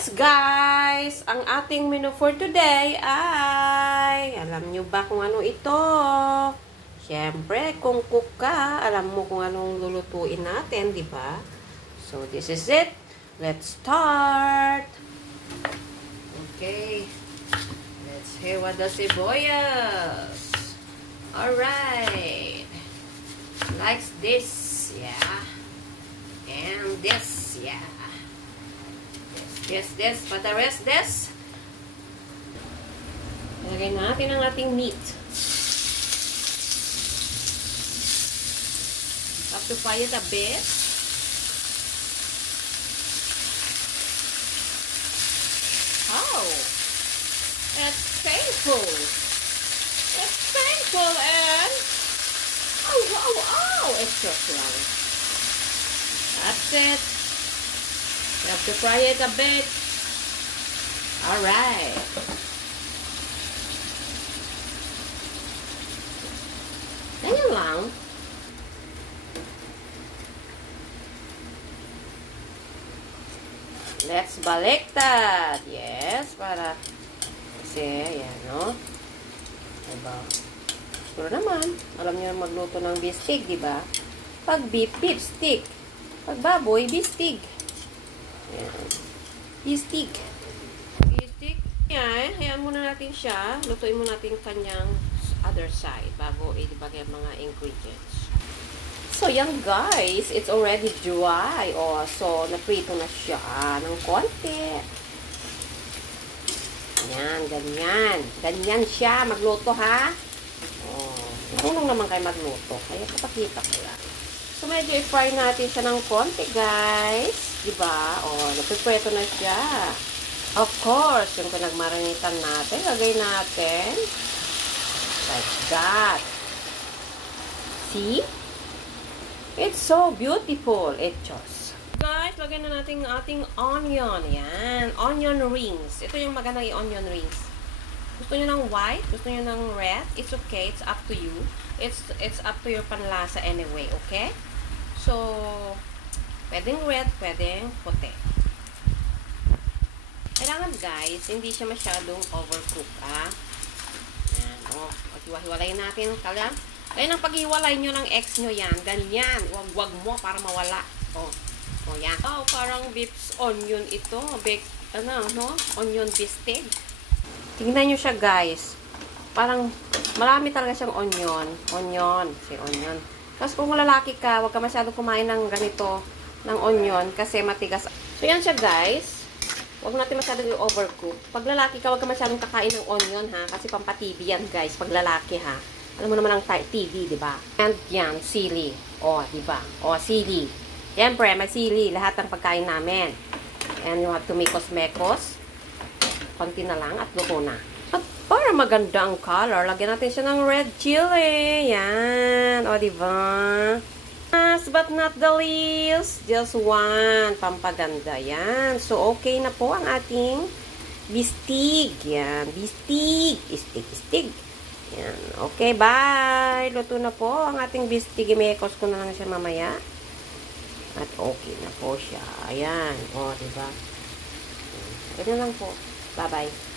Yes guys, ang ating menu for today ay, alam nyo ba kung ano ito? Siyempre, kung cook ka, alam mo kung anong lulutuin natin, di ba? So this is it. Let's start. Okay. Let's hewa the sibuyas. Alright. Like this, yeah. And this, yeah. This, but the rest, this. Lagay natin ang ating meat. Have to fry it a bit. Oh, it's painful. It's painful and it's just right. That's it. You have to fry it a bit. Alright. Ganyan lang. Let's baliktad. Yes, para kasi, yan, no? Diba? Siguro naman, alam niyo na magluto ng bistig, diba? Pag beef stick. Pag baboy, bistig. Ayan. Bistig. Bistig. Ayan. Hayaan muna natin siya. Lutuin muna natin yung kanyang other side bago ilibagay ang mga ingredients. So, yan guys. It's already dry. Oh, so, naprito na siya ng konti. Ayan. Ganyan. Ganyan siya. Magluto ha. Oh, marunong naman kayo magluto. Kaya kapakita ko lang. So, medyo i-fry natin siya ng konti, guys. Diba? O, napipreto na siya. Of course, yung pinagmarinitan natin, lagay natin. Like that. See? It's so beautiful. It's guys, lagay na natin ating onion. Yan. Onion rings. Ito yung magandang onion rings. Gusto nyo ng white? Gusto nyo ng red? It's okay. It's up to you. It's up to your panlasa anyway. Okay? So, pwedeng red, pwedeng puti. Kailangan guys, hindi siya masyadong overcook, ah. Yan, o. Paghiwa-hiwalayin natin, kaya nang paghiwalay nyo ng eggs nyo yan, ganyan. Wag mo para mawala. O, yan. Oh, parang beef onion ito. Baked, no? Onion bistig. Tingnan nyo siya guys. Parang, marami talaga siyang onion. Onion. Tapos kung lalaki ka, huwag ka masyadong kumain ng ganito, ng onion, kasi matigas. So, yan siya, guys. Huwag natin masyadong i-overcook. Pag lalaki ka, huwag ka masyadong kakain ng onion, ha? Kasi pampatibi yan, guys, pag lalaki, ha? Alam mo naman ang TV, di ba? And yan, sili. O, di ba? O, sili. Siyempre, may sili. Lahat ng pagkain namin. And you have to mekos-mekos. Konti na lang at luto na. At para maganda ang color, lagyan natin siya ng red chili. Yan. O, diba? Last but not the least, just one. Pampaganda. Yan. So, okay na po ang ating bistig. Yan. Bistig. Istig. Yan. Okay, bye. Luto na po ang ating bistig. Imekos ko na lang siya mamaya. At okay na po siya. Ayan. O, diba? Ganyan lang po. Bye-bye.